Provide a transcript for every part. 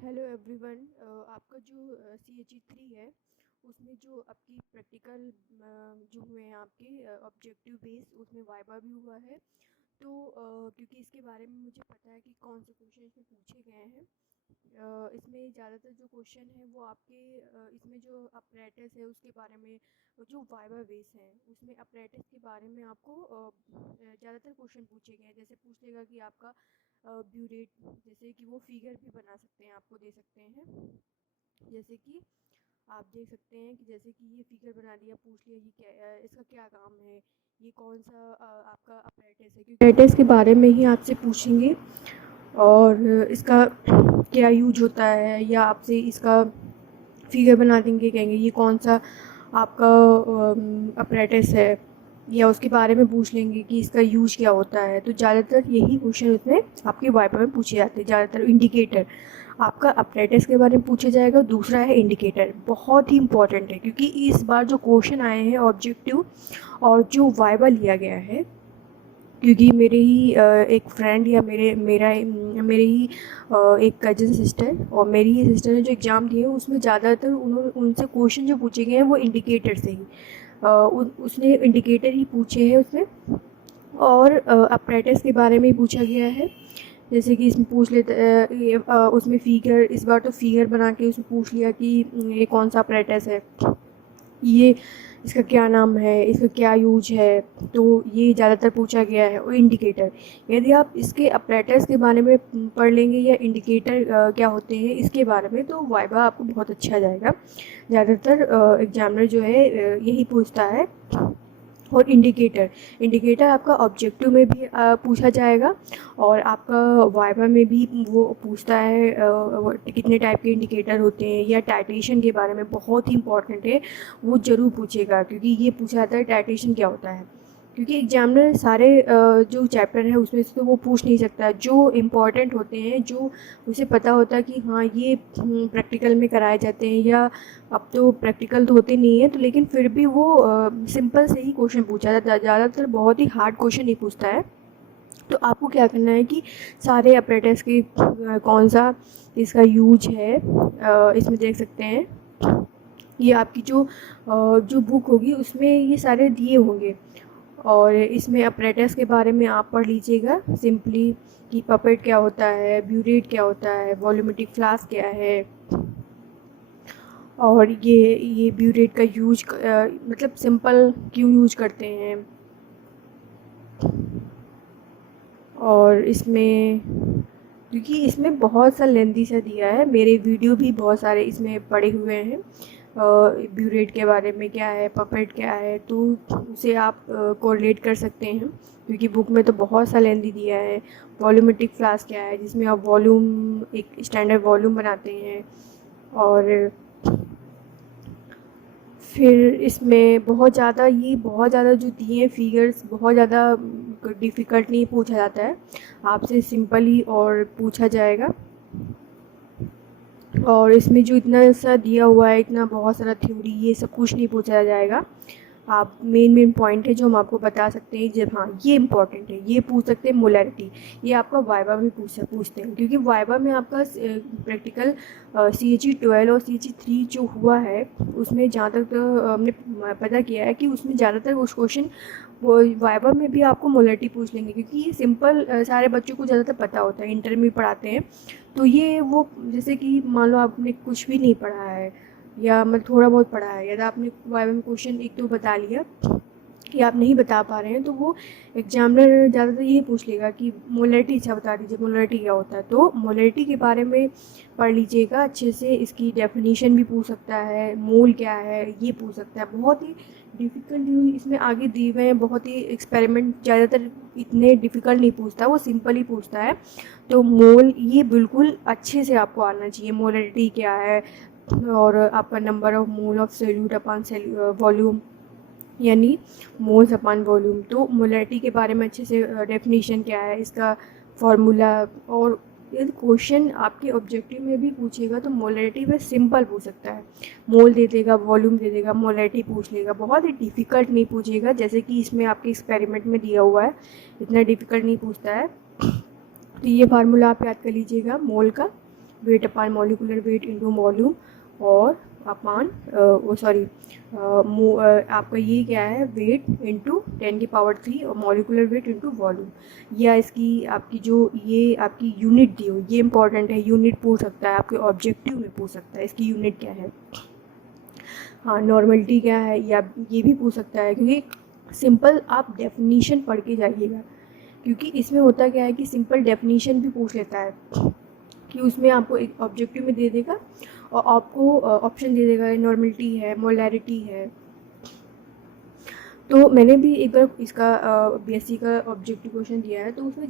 Hello everyone. आपका जो CHE 3 है उसमें जो आपकी प्रैक्टिकल जो हुए हैं आपके ऑब्जेक्टिव बेस उसमें वाइवा भी हुआ है। तो क्योंकि इसके बारे में मुझे पता है कि कौन से क्वेश्चन इसमें पूछे गए हैं। इसमें ज़्यादातर जो क्वेश्चन है वो आपके इसमें जो अपरेटस है उसके बारे में, जो वाइवा बेस है उसमें अपरेटस के बारे में आपको ज़्यादातर क्वेश्चन पूछे गए हैं। जैसे पूछ लेगा कि आपका ब्यूरेट, जैसे कि वो फिगर भी बना सकते हैं, आपको दे सकते हैं। जैसे कि आप देख सकते हैं कि जैसे कि ये फिगर बना दिया, पूछ लिया ये क्या इसका क्या काम है, ये कौन सा आपका अपरेटस है, क्योंकि अपरेटस के बारे में ही आपसे पूछेंगे और इसका क्या यूज होता है, या आपसे इसका फिगर बना देंगे, कहेंगे ये कौन सा आपका अपरेटस है, या उसके बारे में पूछ लेंगे कि इसका यूज क्या होता है। तो ज़्यादातर यही क्वेश्चन उसमें आपके वाइवा में पूछे जाते हैं। ज़्यादातर इंडिकेटर आपका अपरेटस के बारे में पूछा जाएगा। दूसरा है इंडिकेटर, बहुत ही इंपॉर्टेंट है क्योंकि इस बार जो क्वेश्चन आए हैं ऑब्जेक्टिव और जो वाइवा लिया गया है, क्योंकि मेरे ही एक फ्रेंड या मेरे ही एक कज़न सिस्टर और मेरी ही सिस्टर ने जो एग्ज़ाम दिए उसमें ज़्यादातर उन्होंने उनसे क्वेश्चन जो पूछे गए हैं वो इंडिकेटर से ही उसने इंडिकेटर ही पूछे हैं उसमें। और अपरेटस के बारे में ही पूछा गया है। जैसे कि इसमें पूछ लेते उसमें फिगर, इस बार तो फिगर बना के उसमें पूछ लिया कि ये कौन सा अपरेटस है, ये इसका क्या नाम है, इसका क्या यूज है। तो ये ज़्यादातर पूछा गया है। और इंडिकेटर, यदि आप इसके अपरेटस के बारे में पढ़ लेंगे या इंडिकेटर क्या होते हैं इसके बारे में, तो वाइवा आपको बहुत अच्छा जाएगा। ज़्यादातर एग्जामिनर जो है यही पूछता है। और इंडिकेटर, इंडिकेटर आपका ऑब्जेक्टिव में भी पूछा जाएगा और आपका वाइवा में भी वो पूछता है कितने टाइप के इंडिकेटर होते हैं, या टाइटेशन के बारे में बहुत ही इंपॉर्टेंट है, वो ज़रूर पूछेगा क्योंकि ये पूछा जाता है टाइटेशन क्या होता है। क्योंकि एग्जामिनर सारे जो चैप्टर है उसमें से तो वो पूछ नहीं सकता, जो इम्पोर्टेंट होते हैं, जो उसे पता होता है कि हाँ ये प्रैक्टिकल में कराए जाते हैं, या अब तो प्रैक्टिकल तो होते नहीं है, तो लेकिन फिर भी वो सिंपल से ही क्वेश्चन पूछा जाता है। ज़्यादातर बहुत ही हार्ड क्वेश्चन नहीं पूछता है। तो आपको क्या करना है कि सारे अपरेटस के कौन सा इसका यूज है इसमें देख सकते हैं। ये आपकी जो बुक होगी उसमें ये सारे दिए होंगे, और इसमें अपरेटस के बारे में आप पढ़ लीजिएगा सिंपली कि पपेट क्या होता है, ब्यूरेट क्या होता है, वॉल्यूमेट्रिक फ्लास्क क्या है, और ये ब्यूरेट का यूज मतलब सिंपल क्यों यूज करते हैं। और इसमें क्योंकि इसमें बहुत सा लेंथी सा दिया है, मेरे वीडियो भी बहुत सारे इसमें पड़े हुए हैं ब्यूरेट के बारे में क्या है, पपेट क्या है, तो उसे आप कोरिलेट कर सकते हैं क्योंकि बुक में तो बहुत सा लेंथी दिया है। वॉल्यूमेट्रिक फ्लास्क क्या है, जिसमें आप वॉल्यूम, एक स्टैंडर्ड वॉल्यूम बनाते हैं। और फिर इसमें बहुत ज़्यादा जो दिए फिगर्स, बहुत ज़्यादा डिफ़िकल्ट नहीं पूछा जाता है, आपसे सिंपल ही और पूछा जाएगा। और इसमें जो इतना सा दिया हुआ है, इतना बहुत सारा थ्योरी, ये सब कुछ नहीं पूछा जाएगा। आप मेन पॉइंट है जो हम आपको बता सकते हैं, जब हाँ ये इंपॉर्टेंट है, ये पूछ सकते हैं मोलैरिटी, ये आपका वाइवा में पूछते हैं क्योंकि वाइवा में आपका प्रैक्टिकल CHE 12 और CHE 3 जो हुआ है उसमें जहाँ तक तो हमने पता किया है कि उसमें ज़्यादातर उस क्वेश्चन वो वाइवा में भी आपको मोलैरिटी पूछ लेंगे, क्योंकि ये सिंपल सारे बच्चों को ज़्यादातर पता होता है, इंटर में पढ़ाते हैं। तो ये वो जैसे कि मान लो आपने कुछ भी नहीं पढ़ा है या मतलब थोड़ा बहुत पढ़ा है, यदि आपने वाइवा में क्वेश्चन एक दो बता लिया कि आप नहीं बता पा रहे हैं, तो वो एग्जामिनर ज़्यादातर यही पूछ लेगा कि मोलैरिटी अच्छा बता दीजिए, मोलैरिटी क्या होता है। तो मोलैरिटी के बारे में पढ़ लीजिएगा अच्छे से, इसकी डेफिनेशन भी पूछ सकता है, मोल क्या है ये पूछ सकता है। बहुत ही डिफ़िकल्ट इसमें आगे दिए हुए हैं, बहुत ही एक्सपेरिमेंट, ज़्यादातर इतने डिफ़िकल्ट नहीं पूछता, वो सिंपल ही पूछता है। तो मोल ये बिल्कुल अच्छे से आपको आना चाहिए, मोलैरिटी क्या है, और आपका number of mole of solute upon volume, यानी मोल्स अपन वॉल्यूम। तो मोलैरिटी के बारे में अच्छे से डेफिनेशन क्या है, इसका फार्मूला। और यदि क्वेश्चन आपके ऑब्जेक्टिव में भी पूछेगा तो मोलैरिटी में सिंपल पूछ सकता है, मोल दे देगा, वॉल्यूम दे देगा, मोलैरिटी पूछ लेगा, बहुत ही डिफ़िकल्ट नहीं पूछेगा जैसे कि इसमें आपके एक्सपेरिमेंट में दिया हुआ है, इतना डिफ़िकल्ट नहीं पूछता है। तो ये फार्मूला आप याद कर लीजिएगा मोल का, वेट अपान मॉलिकुलर वेट इनटू वॉल्यूम और अपान वो सॉरी आपका ये क्या है, वेट इंटू 10⁻³ और मॉलिकुलर वेट इंटू वॉल्यूम, या इसकी आपकी जो ये आपकी यूनिट दी हो, ये इंपॉर्टेंट है, यूनिट पूछ सकता है आपके ऑब्जेक्टिव में, पूछ सकता है इसकी यूनिट क्या है। हाँ, नॉर्मलिटी क्या है या ये भी पूछ सकता है, क्योंकि सिंपल आप डेफिनीशन पढ़ के जाइएगा, क्योंकि इसमें होता क्या है कि सिंपल डेफिनीशन भी पूछ लेता है, कि उसमें आपको एक ऑब्जेक्टिव में दे देगा और आपको ऑप्शन दे देगा, नॉर्मलिटी है, मोलैरिटी है। तो मैंने भी एक बार इसका बीएससी का ऑब्जेक्टिव क्वेश्चन दिया है, तो उसमें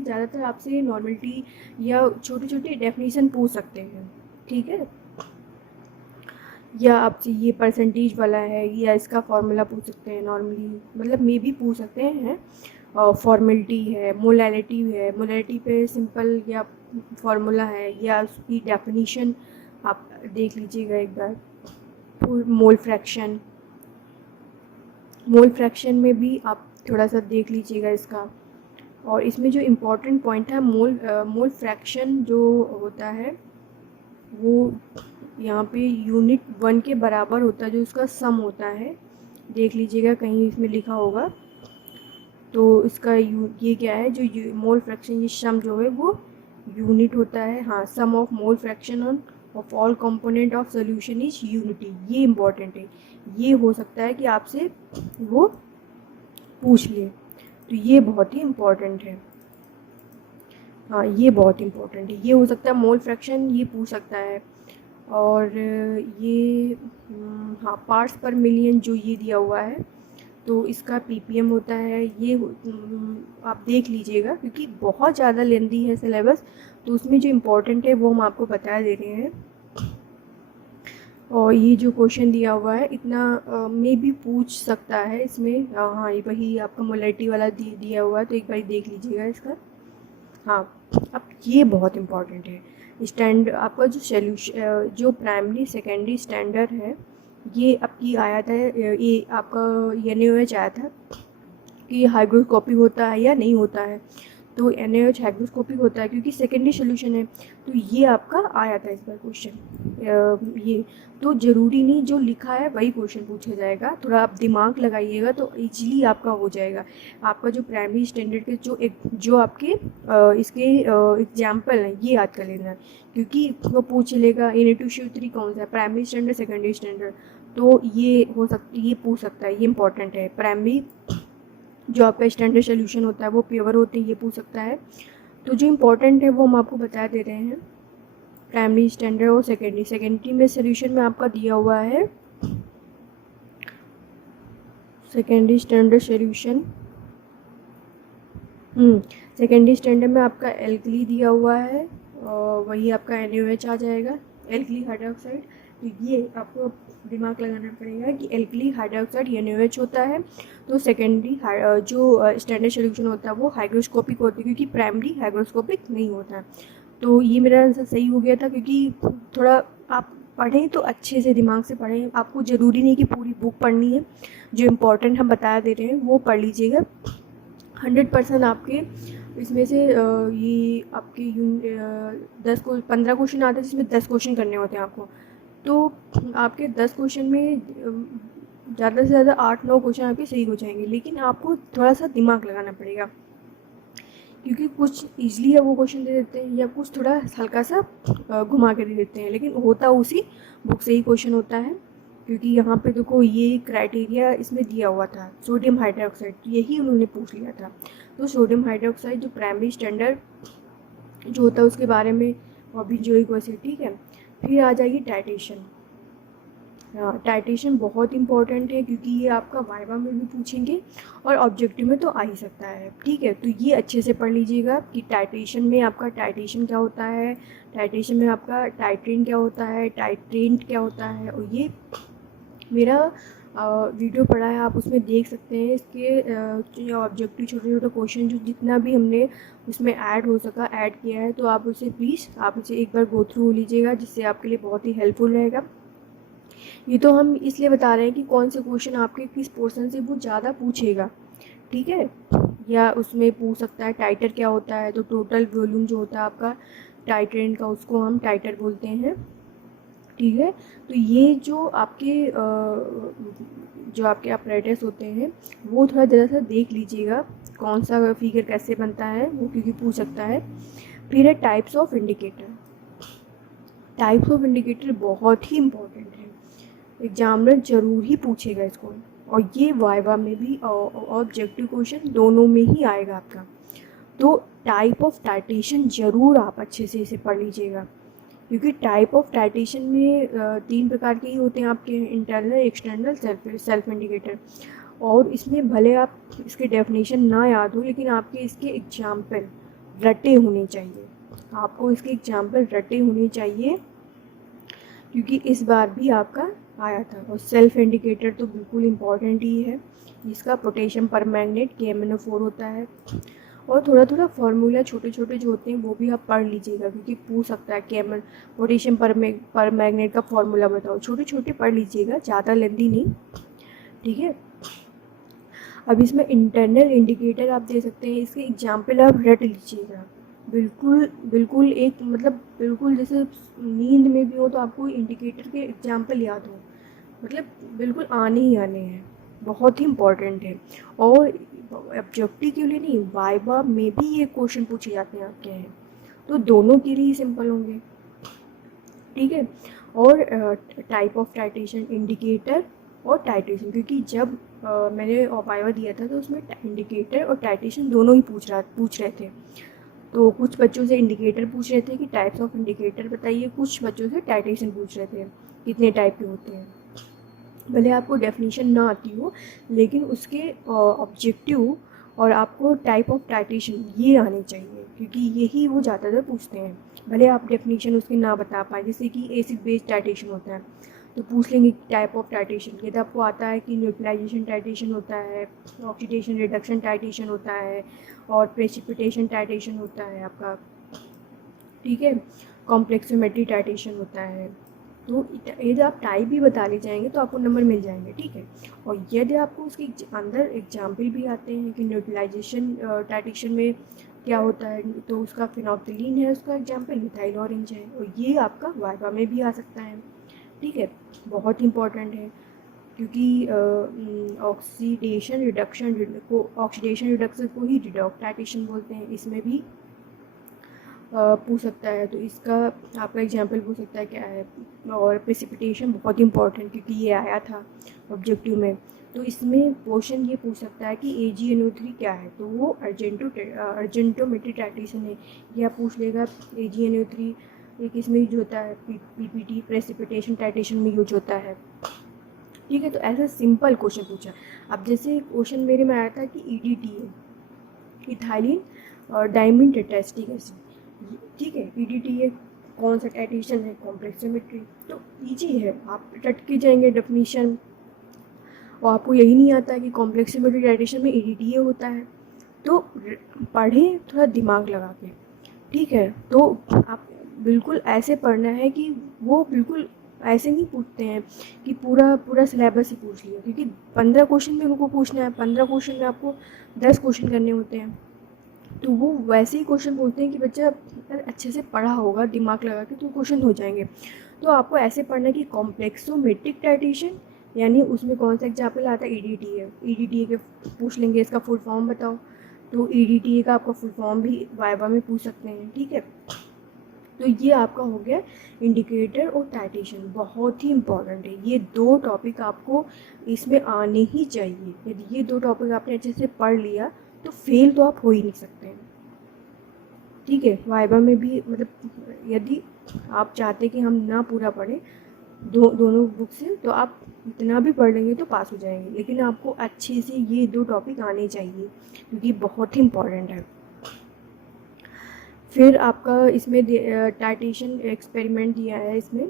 ज़्यादातर आपसे नॉर्मलिटी या छोटे छोटे डेफिनेशन पूछ सकते हैं, ठीक है, या आपसे ये परसेंटेज वाला है या इसका फॉर्मूला पूछ सकते हैं नॉर्मली, मतलब मे भी पूछ सकते हैं। फॉर्मेलिटी है, मोलैरिटी पे सिंपल या फॉर्मूला है या उसकी डेफिनीशन आप देख लीजिएगा एक बार। फिर मोल फ्रैक्शन में भी आप थोड़ा सा देख लीजिएगा इसका। और इसमें जो इम्पोर्टेंट पॉइंट है, मोल फ्रैक्शन जो होता है वो यहाँ पे यूनिट 1 के बराबर होता है, जो उसका सम होता है, देख लीजिएगा कहीं इसमें लिखा होगा। तो इसका ये क्या है, जो मोल फ्रैक्शन, ये सम जो है वो यूनिट होता है। हाँ, sum of mole fraction of all component of solution is unity, ये इम्पॉर्टेंट है। ये हो सकता है कि आपसे वो पूछ ले, तो ये बहुत ही इम्पॉर्टेंट है। हाँ, ये बहुत इम्पोर्टेंट है, ये हो सकता है मोल फ्रैक्शन, ये पूछ सकता है। और ये हाँ, पार्ट्स पर मिलियन जो ये दिया हुआ है, तो इसका पीपीएम होता है। ये आप देख लीजिएगा, क्योंकि बहुत ज़्यादा लेंदी है सिलेबस, तो उसमें जो इम्पोर्टेंट है वो हम आपको बता दे रहे हैं। और ये जो क्वेश्चन दिया हुआ है, इतना में भी पूछ सकता है इसमें। हाँ, ये वही आपका मोलैरिटी वाला दिया हुआ है, तो एक बार देख लीजिएगा इसका। हाँ, अब ये बहुत इम्पॉर्टेंट है, आपका जो प्राइमरी सेकेंडरी स्टैंडर्ड है, ये आपकी आया था, ये आपका NaOH आया था कि हाइग्रोस्कोपिक होता है या नहीं होता है। तो NaOH हाइग्रोस्कोपिक होता है क्योंकि सेकेंडरी सोल्यूशन है, तो ये आपका आया था इस बार क्वेश्चन। ये तो ज़रूरी नहीं जो लिखा है वही क्वेश्चन पूछा जाएगा, थोड़ा आप दिमाग लगाइएगा तो इजीली आपका हो जाएगा। आपका जो प्राइमरी स्टैंडर्ड के जो आपके इसके एग्जाम्पल हैं, ये याद कर लेना, क्योंकि वो पूछ लेगा Na2CO3 कौन सा है, प्राइमरी स्टैंडर्ड सेकेंडरी स्टैंडर्ड, तो ये पूछ सकता है, ये इंपॉर्टेंट है। प्राइमरी जो आपका स्टैंडर्ड सोल्यूशन होता है वो प्योर होते हैं, ये पूछ सकता है। तो जो इम्पोर्टेंट है वो हम आपको बता दे रहे हैं, प्राइमरी स्टैंडर्ड और सेकेंडरी में सोल्यूशन में आपका दिया हुआ है secondary standard solution. Secondary standard में आपका एल्कली दिया हुआ है, और वही आपका NaOH आ जाएगा, एल्कली हाइड्रोक्साइड। तो ये आपको दिमाग लगाना पड़ेगा कि एल्कली हाइड्रोक्साइड NaOH होता है। तो सेकेंडरी जो स्टैंडर्ड सोल्यूशन होता है वो हाइग्रोस्कोपिक होती है, क्योंकि प्राइमरी हाइग्रोस्कोपिक नहीं होता है। तो ये मेरा आंसर सही हो गया था, क्योंकि थोड़ा आप पढ़ें तो अच्छे से दिमाग से पढ़ें, आपको ज़रूरी नहीं कि पूरी बुक पढ़नी है, जो इम्पोर्टेंट हम बता दे रहे हैं वो पढ़ लीजिएगा। 100% आपके इसमें से ये आपके 15 क्वेश्चन आते हैं, जिसमें 10 क्वेश्चन करने होते हैं आपको। तो आपके 10 क्वेश्चन में ज़्यादा से ज़्यादा 8-9 क्वेश्चन आपके सही हो जाएंगे, लेकिन आपको थोड़ा सा दिमाग लगाना पड़ेगा, क्योंकि कुछ ईजिली है वो क्वेश्चन दे देते हैं, या कुछ थोड़ा हल्का सा घुमा के दे देते हैं, लेकिन होता उसी बुक से ही क्वेश्चन होता है। क्योंकि यहाँ पे देखो ये क्राइटेरिया इसमें दिया हुआ था, सोडियम हाइड्रोक्साइड, यही उन्होंने पूछ लिया था। तो सोडियम हाइड्रोक्साइड जो प्राइमरी स्टैंडर्ड जो होता है उसके बारे में, और भी जो एक वैसे, ठीक है। फिर आ जाएगी टाइटेशन। हाँ, टाइटेशन बहुत इंपॉर्टेंट है, क्योंकि ये आपका वाइवा में भी पूछेंगे और ऑब्जेक्टिव में तो आ ही सकता है, ठीक है। तो ये अच्छे से पढ़ लीजिएगा कि टाइटेशन में आपका टाइटेशन क्या होता है, टाइटेशन में आपका टाइट्रेन क्या होता है, टाइट्रेंट क्या होता है। और ये मेरा वीडियो पड़ा है, आप उसमें देख सकते हैं इसके ऑब्जेक्टिव छोटे छोटे क्वेश्चन जो जितना भी हमने उसमें ऐड हो सका ऐड किया है। तो आप उसे प्लीज़ आप उसे एक बार गो थ्रू लीजिएगा, जिससे आपके लिए बहुत ही हेल्पफुल रहेगा। ये तो हम इसलिए बता रहे हैं कि कौन से क्वेश्चन आपके किस पोर्शन से वो ज़्यादा पूछेगा, ठीक है। या उसमें पूछ सकता है टाइटर क्या होता है, तो टोटल वॉल्यूम जो होता है आपका टाइट्रेंट का उसको हम टाइटर बोलते हैं। ठीक है, तो ये जो आपके अपरेटस होते हैं वो थोड़ा ज़रा सा देख लीजिएगा कौन सा फिगर कैसे बनता है वो, क्योंकि पूछ सकता है। फिर है types of indicator. Types of indicator बहुत ही इम्पोर्टेंट है, एग्जामिनर जरूर ही पूछेगा इसको, और ये वाइवा में भी ऑब्जेक्टिव क्वेश्चन दोनों में ही आएगा आपका। तो टाइप ऑफ टाइटेशन ज़रूर आप अच्छे से इसे पढ़ लीजिएगा, क्योंकि टाइप ऑफ टाइटेशन में 3 प्रकार के ही होते हैं आपके, इंटरनल, एक्सटर्नल, सेल्फ इंडिकेटर। और इसमें भले आप इसके डेफिनेशन ना याद हो, लेकिन आपके इसके एग्जाम्पल रटे होने चाहिए, आपको इसके एग्जाम्पल रटे होने चाहिए, क्योंकि इस बार भी आपका आया था। और सेल्फ इंडिकेटर तो बिल्कुल इम्पॉर्टेंट ही है, इसका पोटेशियम परमैंगनेट KMnO4 होता है। और थोड़ा थोड़ा फार्मूला छोटे छोटे जो होते हैं वो भी आप पढ़ लीजिएगा, क्योंकि पूछ सकता है पोटेशियम परमैंगनेट का फार्मूला बताओ, छोटे छोटे पढ़ लीजिएगा, ज़्यादा लेंदी नहीं। ठीक है, अब इसमें इंटरनल इंडिकेटर आप दे सकते हैं, इसके एग्जाम्पल आप रट लीजिएगा, बिल्कुल बिल्कुल एक मतलब बिल्कुल जैसे नींद में भी हो तो आपको इंडिकेटर के एग्जाम्पल याद हो, मतलब बिल्कुल आने ही आने हैं, बहुत ही इम्पॉर्टेंट है। और ऑब्जेक्टिव के लिए नहीं, वाइवा में भी ये क्वेश्चन पूछे जाते हैं आपके हैं, तो दोनों के लिए ही सिंपल होंगे। ठीक है, और टाइप ऑफ टाइटेशन, इंडिकेटर और टाइटेशन, क्योंकि जब मैंने वाइवा दिया था तो उसमें इंडिकेटर और टाइटेशन दोनों ही पूछ रहे थे। तो कुछ बच्चों से इंडिकेटर पूछ रहे थे कि टाइप्स ऑफ इंडिकेटर बताइए, कुछ बच्चों से टाइटेशन पूछ रहे थे कितने टाइप के होते हैं। भले आपको डेफिनेशन ना आती हो, लेकिन उसके ऑब्जेक्टिव और आपको टाइप ऑफ टाइटेशन ये आने चाहिए, क्योंकि यही वो ज़्यादातर पूछते हैं। भले आप डेफिनेशन उसके ना बता पाए, जैसे कि एसिड बेस्ड टाइटेशन होता है तो पूछ लेंगे टाइप ऑफ टाइटेशन, यदि आपको आता है कि न्यूट्रलाइजेशन टाइटेशन होता है, ऑक्सीडेशन रिडक्शन टाइटेशन होता है, और प्रेसिपिटेशन टाइटेशन होता है आपका। ठीक है, कॉम्प्लेक्सोमेट्री टाइटेशन होता है। तो यदि आप टाइप भी बता ले जाएंगे तो आपको नंबर मिल जाएंगे। ठीक है, और यदि आपको उसके अंदर एग्जाम्पल भी आते हैं कि न्यूट्रलाइजेशन टाइटेशन में क्या होता है, तो उसका फिनोल्फथालीन है, उसका एग्जाम्पल मिथाइल ऑरेंज है, और ये आपका वाइवा में भी आ सकता है। ठीक है, बहुत इंपॉर्टेंट है, क्योंकि ऑक्सीडेशन रिडक्शन को ही रिडॉक्स टाइटेशन बोलते हैं, इसमें भी पूछ सकता है। तो इसका आपका एग्जांपल पूछ सकता है क्या है। और प्रेसिपिटेशन बहुत इंपॉर्टेंट, क्योंकि ये आया था ऑब्जेक्टिव में, तो इसमें क्वेश्चन ये पूछ सकता है कि AgNO3 क्या है, तो वो अर्जेंटोमेट्री टाइटेशन है, यह पूछ लेगा। AgNO3 एक इसमें यूज होता है, PPT प्रेसिपिटेशन टाइटेशन में यूज होता है। ठीक है, तो ऐसा सिंपल क्वेश्चन पूछा। अब जैसे क्वेश्चन मेरे में आया था कि EDTA है, इथाइलिन और डाइमीन टेट्राएसिटिक एसिड। ठीक है, EDTA कौन सा टाइटेशन है, कॉम्प्लेक्सोमेट्री, तो ईजी है, आप रट के जाएंगे डेफिनेशन। और आपको यही नहीं आता है कि कॉम्प्लेक्सोमेट्री टाइटेशन में EDTA होता है, तो पढ़ें थोड़ा दिमाग लगा के। ठीक है, तो आप बिल्कुल ऐसे पढ़ना है कि वो बिल्कुल ऐसे नहीं पूछते हैं कि पूरा पूरा सिलेबस ही पूछ लिया, क्योंकि 15 क्वेश्चन में उनको पूछना है, 15 क्वेश्चन में आपको 10 क्वेश्चन करने होते हैं, तो वो वैसे ही क्वेश्चन पूछते हैं कि बच्चा अच्छे से पढ़ा होगा दिमाग लगा के तो क्वेश्चन हो जाएंगे। तो आपको ऐसे पढ़ना है कि कॉम्प्लेक्सोमेट्रिक टाइटेशन, यानी उसमें कौन सा एग्जाम्पल आता है, EDTA के पूछ लेंगे इसका फुल फॉर्म बताओ, तो EDTA का आपका फुल फॉर्म भी वाइवा में पूछ सकते हैं। ठीक है, तो ये आपका हो गया इंडिकेटर और टाइटेशन, बहुत ही इंपॉर्टेंट है, ये 2 टॉपिक आपको इसमें आने ही चाहिए। यदि ये 2 टॉपिक आपने अच्छे से पढ़ लिया तो फेल तो आप हो ही नहीं सकते हैं। ठीक है, वाइवा में भी मतलब यदि आप चाहते कि हम ना पूरा पढ़ें दोनों बुक से, तो आप इतना भी पढ़ लेंगे तो पास हो जाएंगे, लेकिन आपको अच्छे से ये 2 टॉपिक आने चाहिए, क्योंकि बहुत ही इम्पॉर्टेंट है। फिर आपका इसमें टाइटेशन एक्सपेरिमेंट दिया है इसमें,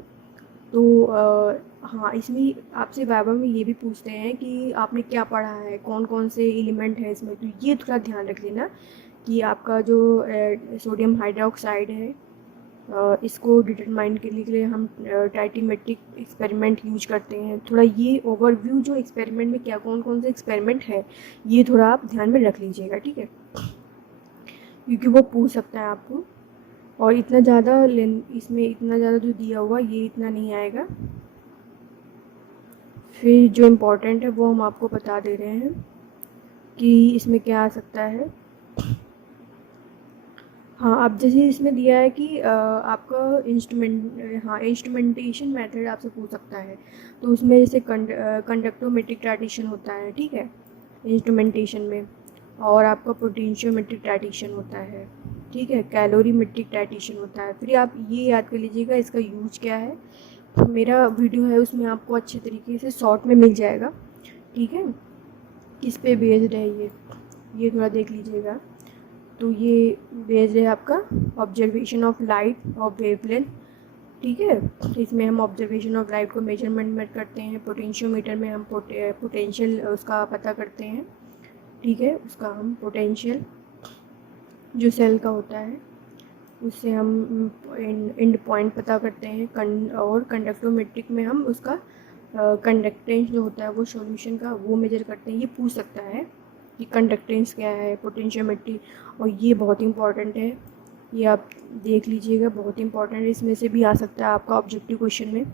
तो हाँ, इसमें आपसे वाइवा में ये भी पूछते हैं कि आपने क्या पढ़ा है, कौन कौन से एलिमेंट हैं इसमें, तो ये थोड़ा ध्यान रख लेना कि आपका जो सोडियम हाइड्रोक्साइड है, इसको डिटरमाइन करने के लिए हम टाइटीमेट्रिक एक्सपेरिमेंट यूज करते हैं। थोड़ा ये ओवरव्यू जो एक्सपेरिमेंट में क्या कौन कौन से एक्सपेरिमेंट है ये थोड़ा आप ध्यान में रख लीजिएगा, ठीक है, क्योंकि वो पूछ सकता है आपको। और इतना ज़्यादा इसमें इतना ज़्यादा जो दिया हुआ ये इतना नहीं आएगा। फिर जो इम्पोर्टेंट है वो हम आपको बता दे रहे हैं कि इसमें क्या आ सकता है। हाँ, अब जैसे इसमें दिया है कि आपका इंस्ट्रूमेंटेशन मेथड आपसे पूछ सकता है। तो उसमें जैसे कंडक्टोमेट्रिक ट्रेडिशन होता है, ठीक है, इंस्ट्रूमेंटेशन में, और आपका पोटेंशियोमेट्रिक ट्रेडिशन होता है, ठीक है, कैलोरीमेट्रिक ट्रेडिशन होता है। फिर आप ये याद कर लीजिएगा इसका यूज क्या है। मेरा वीडियो है उसमें आपको अच्छे तरीके से शॉर्ट में मिल जाएगा, ठीक है, किस पे बेस्ड है ये थोड़ा देख लीजिएगा। तो ये बेस्ड है आपका ऑब्जर्वेशन ऑफ लाइट और वेवलेंथ, ठीक है। इसमें हम ऑब्जर्वेशन ऑफ लाइट को मेजरमेंट करते हैं, पोटेंशियोमीटर में हम पोटेंशियल उसका पता करते हैं, ठीक है, उसका हम पोटेंशियल जो सेल का होता है उससे हम एंड पॉइंट पता करते हैं। और कंडक्टोमेट्रिक में हम उसका कंडक्टेंस जो होता है वो सॉल्यूशन का वो मेजर करते हैं। ये पूछ सकता है कि कंडक्टेंस क्या है, पोटेंशियोमेट्री, और ये बहुत इंपॉर्टेंट है, ये आप देख लीजिएगा, बहुत इंपॉर्टेंट है, इसमें से भी आ सकता है आपका ऑब्जेक्टिव क्वेश्चन में।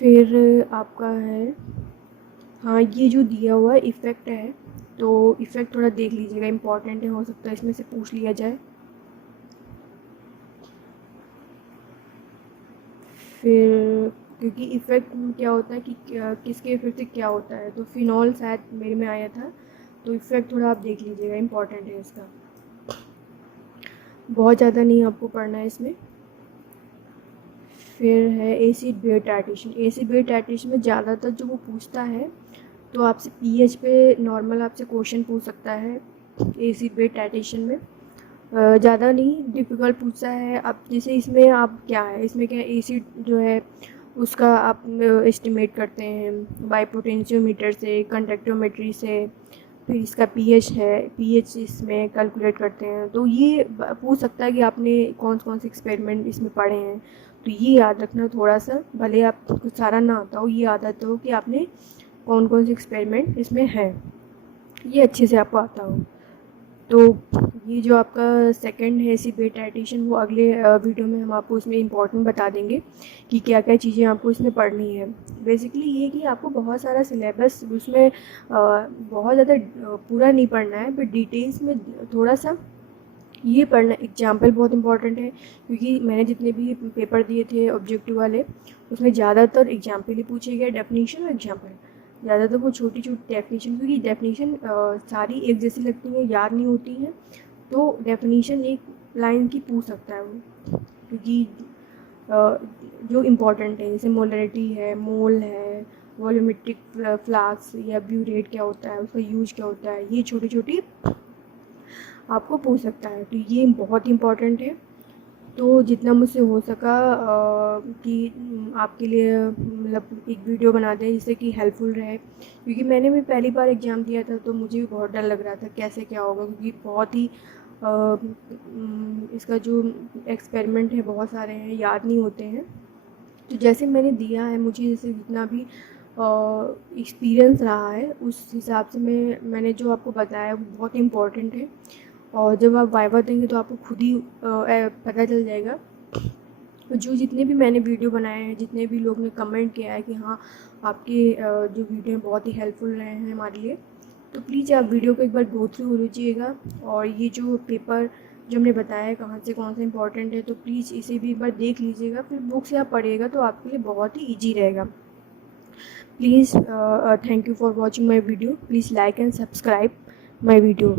फिर आपका है, हाँ, ये जो दिया हुआ है इफ़ेक्ट है, तो इफ़ेक्ट थोड़ा देख लीजिएगा, इंपॉर्टेंट है, हो सकता है इसमें से पूछ लिया जाए। फिर क्योंकि इफ़ेक्ट क्या होता है कि किसके इफ़ेक्ट से क्या होता है, तो फिनॉल शायद मेरे में आया था, तो इफ़ेक्ट थोड़ा आप देख लीजिएगा, इंपॉर्टेंट है इसका, बहुत ज़्यादा नहीं आपको पढ़ना है इसमें। फिर है acid base titration. Acid base titration में ज़्यादातर जो वो पूछता है तो आपसे पीएच पे नॉर्मल आपसे क्वेश्चन पूछ सकता है एसिड बेस टाइट्रेशन में, ज़्यादा नहीं डिफ़िकल्ट पूछता है। अब जैसे इसमें आप क्या है, इसमें क्या एसिड जो है उसका आप एस्टिमेट करते हैं बाय पोटेंशियोमीटर से, कंडक्टोमेट्री से, फिर इसका पीएच है, पीएच इसमें कैलकुलेट करते हैं। तो ये पूछ सकता है कि आपने कौन कौन से एक्सपेरिमेंट इसमें पढ़े हैं, तो ये याद रखना थोड़ा सा, भले आपको सारा ना आता हो, ये याद आता हो कि आपने कौन कौन से एक्सपेरिमेंट इसमें है, ये अच्छे से आपको आता हो। तो ये जो आपका सेकंड है एसिड बेस टाइट्रेशन, वो अगले वीडियो में हम आपको इसमें इंपॉर्टेंट बता देंगे कि क्या क्या चीज़ें आपको इसमें पढ़नी है। बेसिकली ये कि आपको बहुत सारा सिलेबस उसमें बहुत ज़्यादा पूरा नहीं पढ़ना है, बट डिटेल्स में थोड़ा सा ये पढ़ना। एग्जाम्पल बहुत इंपॉर्टेंट है, क्योंकि मैंने जितने भी पेपर दिए थे ऑब्जेक्टिव वाले उसमें ज़्यादातर एग्जाम्पल ही पूछे गए, डेफिनेशन और एग्जाम्पल। ज़्यादातर वो छोटी छोटी डेफिनेशन, क्योंकि डेफिनेशन सारी एक जैसी लगती हैं, याद नहीं होती हैं, तो डेफिनेशन एक लाइन की पूछ सकता है वो, क्योंकि जो इम्पोर्टेंट है जैसे मोलरिटी है, मोल है, वॉल्यूमेट्रिक फ्लास्क या ब्यूरेट क्या होता है, उसका यूज क्या होता है, ये छोटी छोटी आपको पूछ सकता है। तो ये बहुत इंपॉर्टेंट है। तो जितना मुझसे हो सका कि आपके लिए मतलब एक वीडियो बना दें जिससे कि हेल्पफुल रहे, क्योंकि मैंने भी पहली बार एग्ज़ाम दिया था तो मुझे भी बहुत डर लग रहा था कैसे क्या होगा, क्योंकि बहुत ही इसका जो एक्सपेरिमेंट है बहुत सारे हैं, याद नहीं होते हैं। तो जैसे मैंने दिया है, मुझे जैसे जितना भी एक्सपीरियंस रहा है उस हिसाब से मैंने जो आपको बताया वो बहुत इम्पोर्टेंट है। और जब आप वाइवा देंगे तो आपको खुद ही पता चल जाएगा। जो जितने भी मैंने वीडियो बनाए हैं, जितने भी लोग ने कमेंट किया है कि हाँ आपके जो वीडियो हैं बहुत ही हेल्पफुल रहे हैं हमारे लिए, तो प्लीज़ आप वीडियो को एक बार गो थ्रू लीजिएगा। और ये जो पेपर जो हमने बताया है कहाँ से कौन सा इंपॉर्टेंट है, तो प्लीज़ इसे भी एक बार देख लीजिएगा, फिर बुक से आप पढ़िएगा तो आपके लिए बहुत ही ईजी रहेगा। Please thank you for watching my video, please like and subscribe my video.